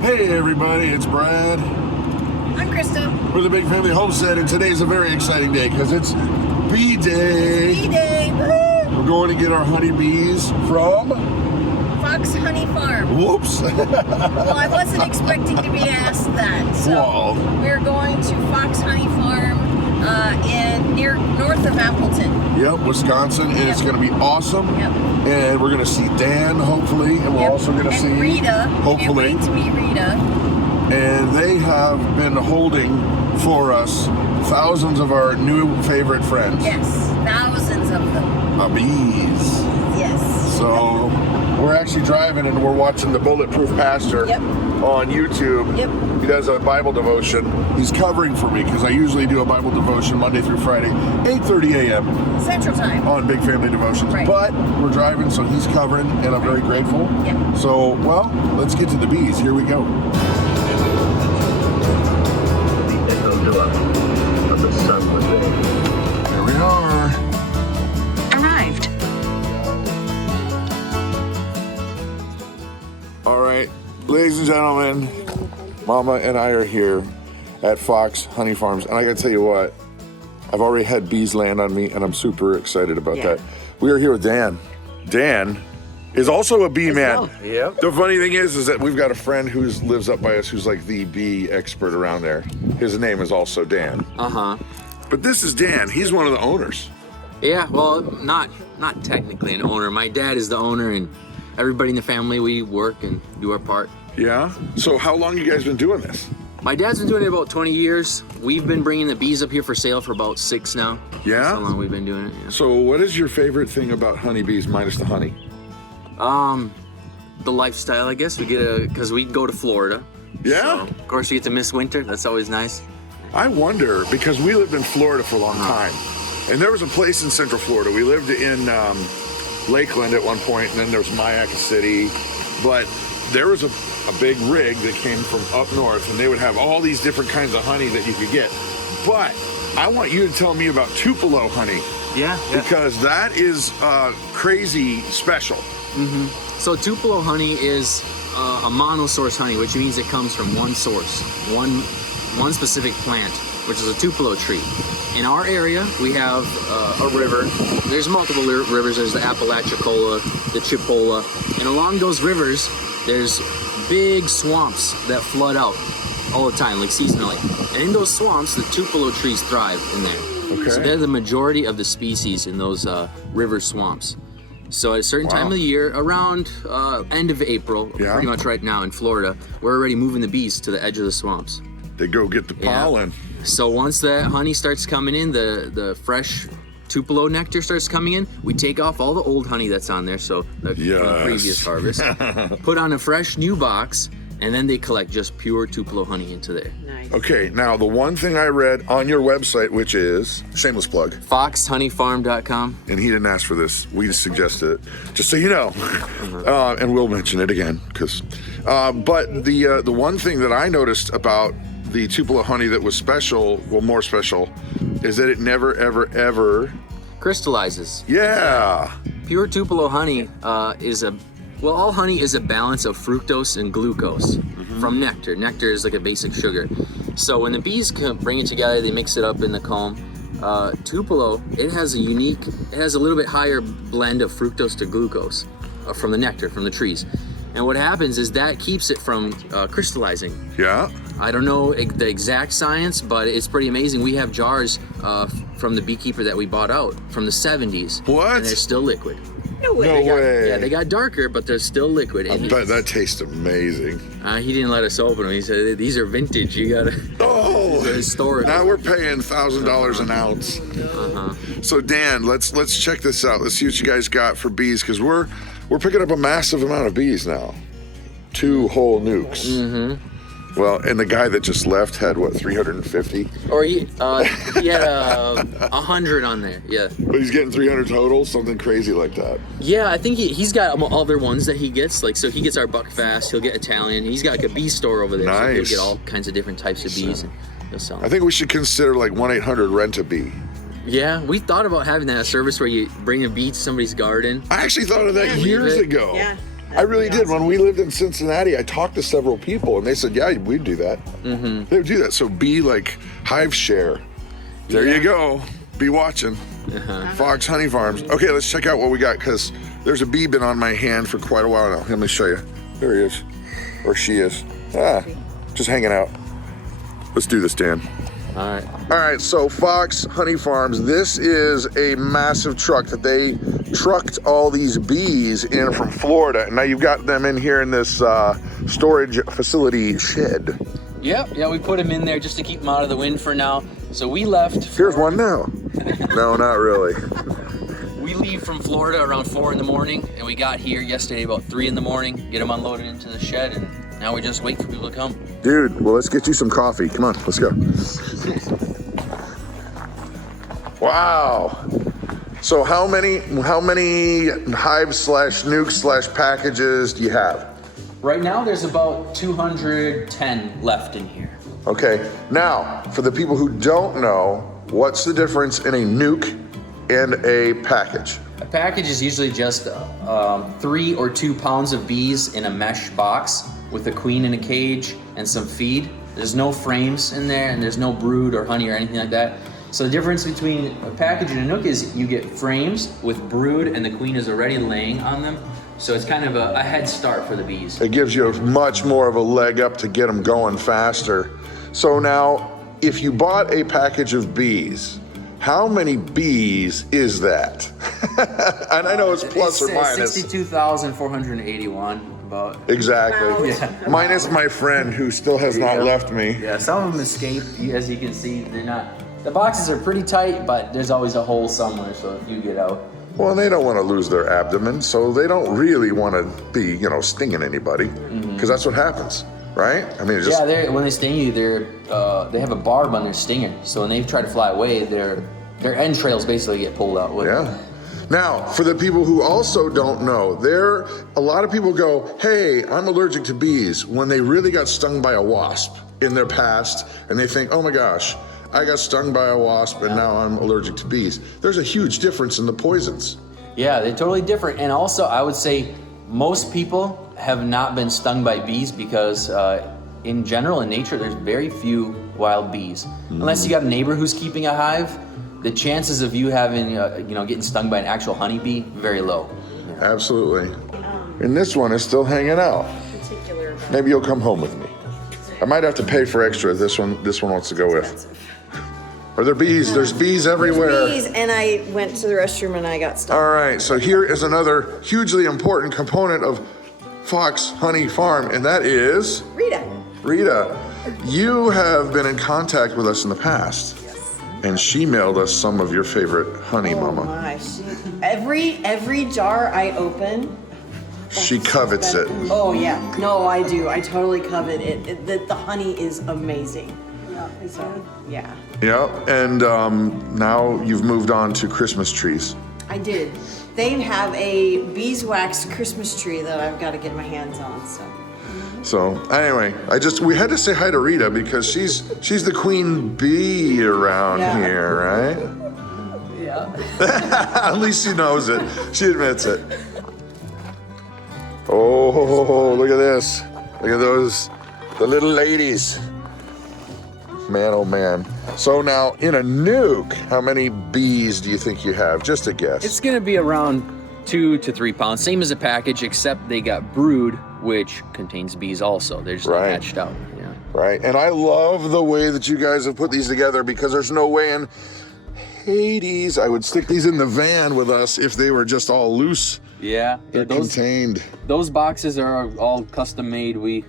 Hey everybody, it's Brad. I'm Christa. We're the Big Family Homestead, and today's a very exciting day because it's bee day. Bee day. Woo! We're going to get our honeybees from Fox Honey Farm. Whoops. Well, I wasn't expecting to be asked that. So Wow. we're going to Fox Honey Farm near north of Appleton. Yep, Wisconsin, and it's going to be awesome. Yep. And we're going to see Dan, hopefully, and we're Yep. also going to and see Rita. hopefully. Can't wait to meet Rita. And they have been holding for us thousands of our new favorite friends. Yes, thousands of them. The bees. Yes. So we're actually driving and we're watching the Bulletproof Pastor Yep. on YouTube. Yep. He does a Bible devotion. He's covering for me because I usually do a Bible devotion Monday through Friday, 8:30 a.m. Central Time. on Big Family Devotions. Right. But we're driving, so he's covering, and I'm very grateful. Yep. So, well, let's get to the bees. Here we go. Here we are. Arrived. All right, ladies and gentlemen, Mama and I are here at Fox Honey Farms, and I gotta tell you what, I've already had bees land on me, and I'm super excited about that. We are here with Dan. Dan is also a bee man. Yep. The funny thing is that we've got a friend who lives up by us who's like the bee expert around there. His name is also Dan. But this is Dan. He's one of the owners. Yeah, well, not technically an owner. My dad is the owner, and everybody in the family, we work and do our part. Yeah? So how long you guys been doing this? My dad's been doing it about 20 years. We've been bringing the bees up here for sale for about 6 now. Yeah? That's how long we've been doing it. Yeah. So what is your favorite thing about honeybees minus the honey? The lifestyle, I guess. We get because we go to Florida. Yeah? So, of course, you get to miss winter. That's always nice. I wonder, because we lived in Florida for a long time, and there was a place in Central Florida. We lived in Lakeland at one point, and then there was Mayaca City, but there was a big rig that came from up north, and they would have all these different kinds of honey that you could get. But I want you to tell me about Tupelo honey, Yeah. because that is crazy special. So Tupelo honey is a monosource honey, which means it comes from one source, one specific plant, which is a Tupelo tree. In our area, we have a river. There's multiple rivers. There's the Apalachicola, the Chipola, and along those rivers, there's big swamps that flood out all the time, like seasonally. And in those swamps, the Tupelo trees thrive in there. Okay. So they're the majority of the species in those river swamps. So at a certain time of the year, around end of April, pretty much right now in Florida, we're already moving the bees to the edge of the swamps. They go get the pollen. So once the honey starts coming in, the fresh Tupelo nectar starts coming in, we take off all the old honey that's on there, so the previous harvest, put on a fresh new box, and then they collect just pure Tupelo honey into there. Nice. Okay, now the one thing I read on your website, which is, shameless plug, FoxHoneyFarm.com. and he didn't ask for this, we suggested it, just so you know, and we'll mention it again, because, but the one thing that I noticed about the Tupelo honey that was special, well, more special, is that it never, ever, ever Crystallizes. Yeah. Pure Tupelo honey all honey is a balance of fructose and glucose from nectar. Nectar is like a basic sugar. So when the bees bring it together, they mix it up in the comb. Tupelo, it has a little bit higher blend of fructose to glucose from the nectar, from the trees. And what happens is that keeps it from crystallizing. Yeah. I don't know the exact science, but it's pretty amazing. We have jars from the beekeeper that we bought out from the 70s. What? And they're still liquid. No way. Yeah, they got darker, but they're still liquid. I bet that tastes amazing. He didn't let us open them. He said, these are vintage. You gotta store it. Now we're paying $1,000 an ounce. So Dan, let's check this out. Let's see what you guys got for bees, because we're picking up a massive amount of bees now. 2 whole nukes. Well, and the guy that just left had what, 350? Or he had 100 on there. Yeah. But he's getting 300 total, something crazy like that. Yeah, I think he's got other ones that he gets. Like, so he gets our Buckfast. He'll get Italian. He's got like a bee store over there. Nice. So he'll get all kinds of different types of bees. And he'll sell them. I think we should consider like 1-800-RENT-A-BEE. Yeah, we thought about having that service where you bring a bee to somebody's garden. I actually thought of that years ago. Yeah. I really did. When we lived in Cincinnati, I talked to several people, and they said, "Yeah, we'd do that." Mm-hmm. They would do that. So bee like hive share. There you go. Be watching. Fox Honey Farms. Okay, let's check out what we got because there's a bee been on my hand for quite a while now. Let me show you. There he is, or she is. Just hanging out. Let's do this, Dan. All right, so Fox Honey Farms, this is a massive truck that they trucked all these bees in from Florida. And now you've got them in here in this storage facility shed. Yep, yeah, we put them in there just to keep them out of the wind for now. So we left. Here's one now. No, not really. We leave from Florida around 4 in the morning, and we got here yesterday about 3 in the morning, get them unloaded into the shed, and now we just wait for people to come. Dude, well, let's get you some coffee. Come on, let's go. Wow. So how many hive slash nuke slash packages do you have? Right now, there's about 210 left in here. Okay, now, for the people who don't know, what's the difference in a nuke and a package? A package is usually just 3 or 2 pounds of bees in a mesh box with a queen in a cage and some feed. There's no frames in there, and there's no brood or honey or anything like that. So the difference between a package and a nuke is you get frames with brood, and the queen is already laying on them. So it's kind of a head start for the bees. It gives you much more of a leg up to get them going faster. So now, if you bought a package of bees, how many bees is that? And I know it's plus or minus. 62,481 about. Exactly. Yeah. Minus my friend who still has not left me. Yeah, some of them escape. As you can see, they're not. The boxes are pretty tight, but there's always a hole somewhere, so if you get out. Well, they don't want to lose their abdomen, so they don't really want to be, stinging anybody, because that's what happens, right? I mean, it's just... Yeah, when they sting you, they have a barb on their stinger, so when they try to fly away, their entrails basically get pulled out with it. Yeah. Now, for the people who also don't know, a lot of people go, "Hey, I'm allergic to bees," when they really got stung by a wasp in their past, and they think, "Oh my gosh, I got stung by a wasp and now I'm allergic to bees." There's a huge difference in the poisons. Yeah, they're totally different. And also, I would say most people have not been stung by bees because in general, in nature, there's very few wild bees. Unless you got a neighbor who's keeping a hive, the chances of you having, getting stung by an actual honeybee, very low. Yeah. Absolutely. And this one is still hanging out. Maybe you'll come home with me. I might have to pay for extra. This one wants to go with. Are there bees? There's bees everywhere. There's bees, and I went to the restroom and I got stuck. All right, so here is another hugely important component of Fox Honey Farm, and that is... Rita. Rita, you have been in contact with us in the past. Yes. And she mailed us some of your favorite honey, Mama. Oh my, every jar I open... She covets it. Oh yeah, no, I do. I totally covet it. The honey is amazing. So, yeah. Yeah, and now you've moved on to Christmas trees. I did. They have a beeswax Christmas tree that I've got to get my hands on. So anyway, we had to say hi to Rita because she's the queen bee around here, right? Yeah. At least she knows it. She admits it. Oh, look at this. Look at those, the little ladies. Man, oh man. So now, in a nuke, how many bees do you think you have? Just a guess. It's gonna be around 2 to 3 pounds. Same as a package, except they got brood, which contains bees also. They're just not hatched out. Yeah. Right, and I love the way that you guys have put these together because there's no way in Hades I would stick these in the van with us if they were just all loose. Yeah. They're contained. Those boxes are all custom made. We,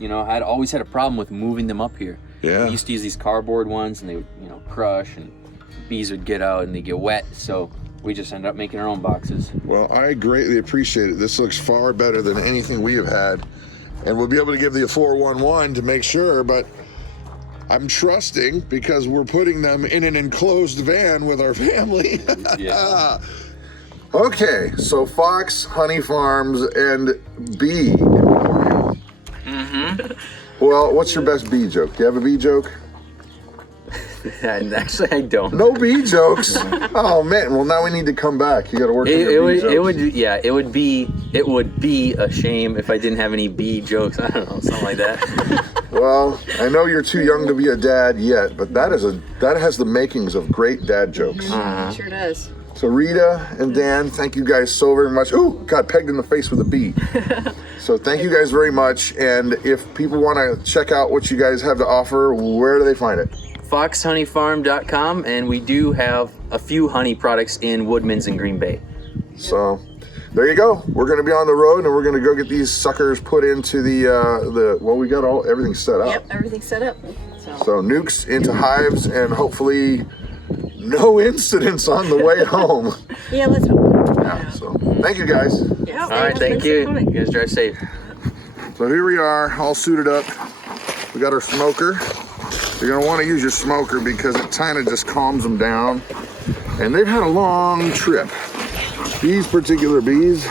always had a problem with moving them up here. Yeah. We used to use these cardboard ones, and they would, crush, and bees would get out and they get wet. So we just ended up making our own boxes. Well, I greatly appreciate it. This looks far better than anything we have had, and we'll be able to give you a 411 to make sure. But I'm trusting because we're putting them in an enclosed van with our family. Yeah. Okay, so Fox Honey Farms and bee. Well, what's your best bee joke? Do you have a bee joke? And actually, I don't. No bee jokes. Oh man. Well, now we need to come back. You got to work on your bee jokes. It would be a shame if I didn't have any bee jokes. I don't know, something like that. Well, I know you're too young to be a dad yet, but that has the makings of great dad jokes. Sure does. So Rita and Dan, thank you guys so very much. Oh, got pegged in the face with a bee. So thank you guys very much. And if people want to check out what you guys have to offer, where do they find it? foxhoneyfarm.com, and we do have a few honey products in Woodman's and Green Bay. So there you go. We're going to be on the road, and we're going to go get these suckers put into well, we got everything set up. Yep, everything's set up. So nukes into hives, and hopefully no incidents on the way home. Yeah, let's hope. Yeah, so thank you guys. Yeah, All right, thank you. You guys drive safe. So here we are, all suited up. We got our smoker. You're gonna want to use your smoker because it kind of just calms them down. And they've had a long trip. These particular bees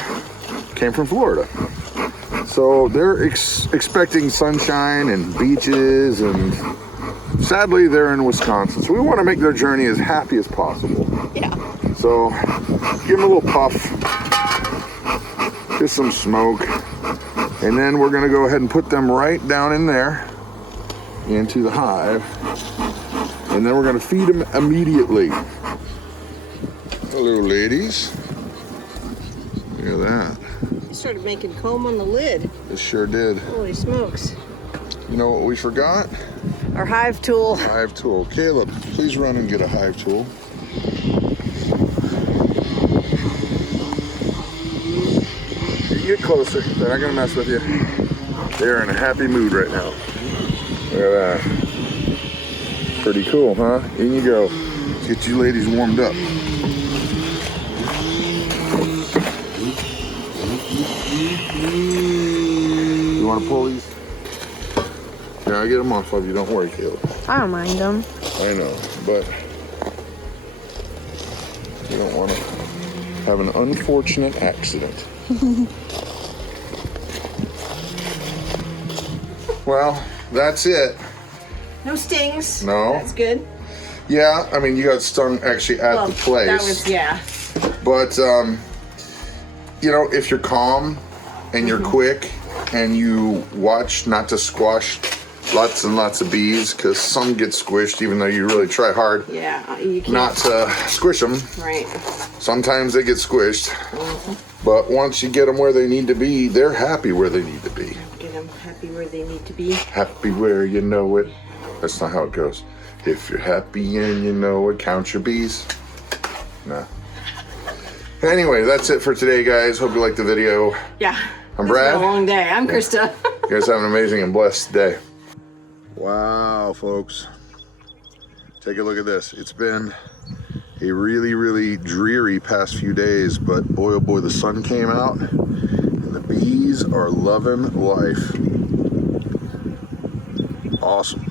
came from Florida. So they're expecting sunshine and beaches, and sadly they're in Wisconsin. So we want to make their journey as happy as possible. Yeah. So give them a little puff, get some smoke, and then we're gonna go ahead and put them right down in there into the hive, and then we're gonna feed them immediately. Hello, ladies. Look at that. You started making comb on the lid. It sure did. Holy smokes. You know what we forgot? Our hive tool. Hive tool. Caleb, please run and get a hive tool. You get closer. They're not gonna mess with you. They're in a happy mood right now. Look at that. Pretty cool, huh? In you go. Let's get you ladies warmed up. You want to pull these? Yeah, I'll get them off of you. Don't worry, Caleb. I don't mind them. I know, but you don't want to have an unfortunate accident. Well, that's it. No stings. No. That's good. Yeah, I mean, you got stung actually at the place. That was, yeah. But, you know, if you're calm and you're quick and you watch not to squash lots and lots of bees, because some get squished even though you really try hard Yeah, you can't. not to squish them. Right. Sometimes they get squished. But once you get them where they need to be, they're happy where they need to be. Get them happy where they need to be. Happy where you know it. That's not how it goes. If you're happy and you know it, count your bees. Nah. Anyway, that's it for today, guys. Hope you liked the video. Yeah. I'm It's Brad. been a long day. I'm Krista. You guys have an amazing and blessed day. Wow, folks. Take a look at this. It's been a really, really dreary past few days, but boy, oh boy, the sun came out and the bees are loving life. Awesome.